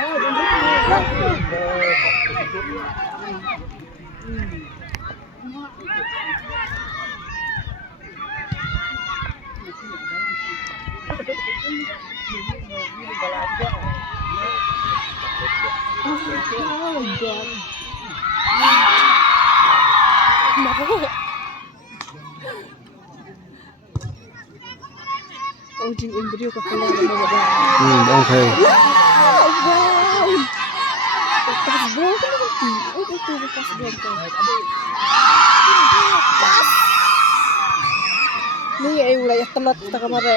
Oh, jin embrio ka pala na mga Okay. Pas bro ka naman ti. Oh, ito pas bro ka. Ni ay wala ya telat ta kamare.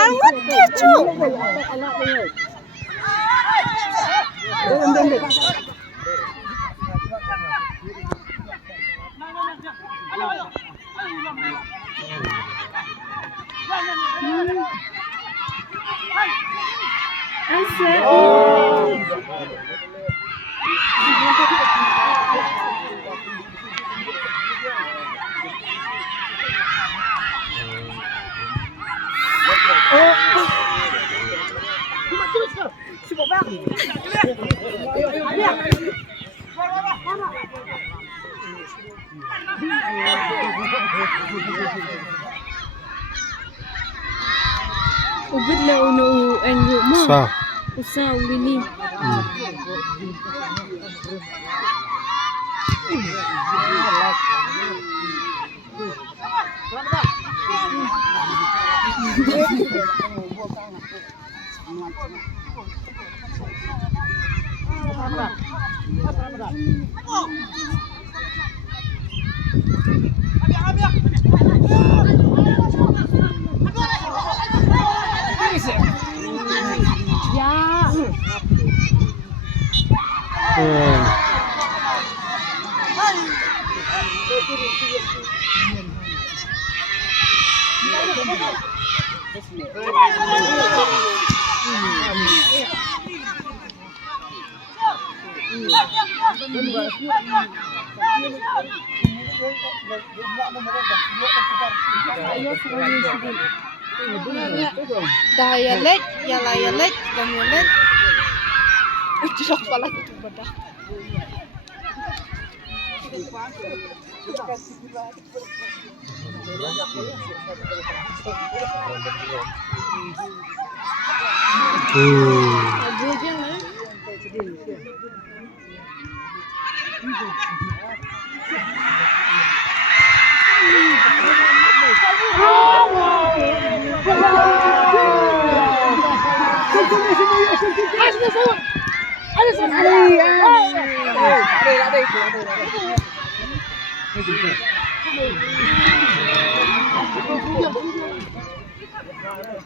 Angkat dia, Cuk. Ubid na uno ang mo. Sa. Usaw lini. Dialek, Yalayalek, Gamyalek. Jelek pala itu badak.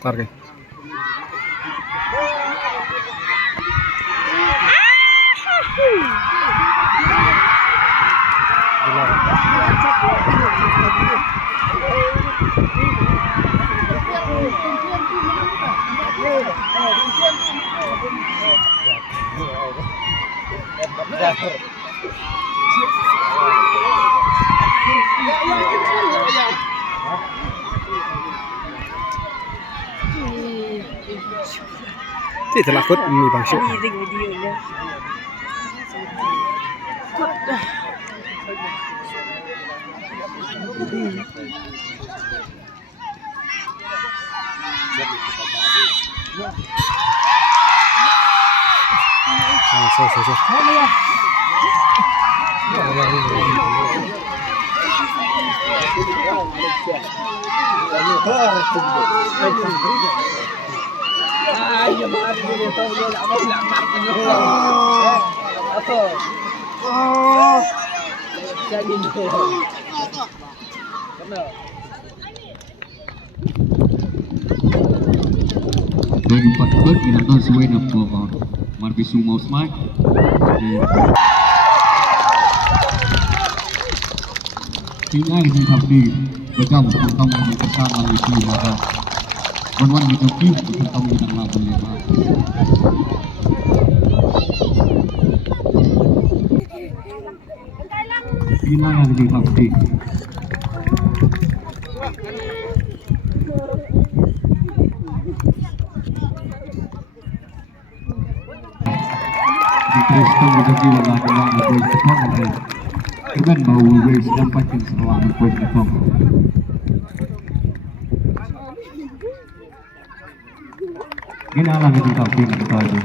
Oke. Itu lakut ini Bang Syuk. Dari 4 klub inatkan sesuai dengan Marbisu mau smart. Tinggal di kami berjam tentang bersama itu maka wan di kami tentang bidang lawan lima. Tinggal di kami. Kristen menjadi lemah-lemah berkuih ketong oleh dengan bau wis dapat yang setelah berkuih ketong. Inilah yang kita pilih kita itu.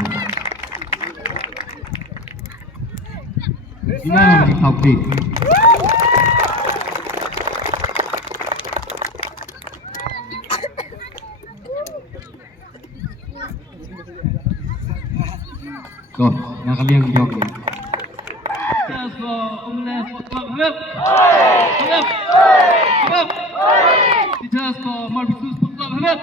Inilah yang kita pilih. Tuh, yang kami yang jawab ya. Just for Marbisu Sport Club.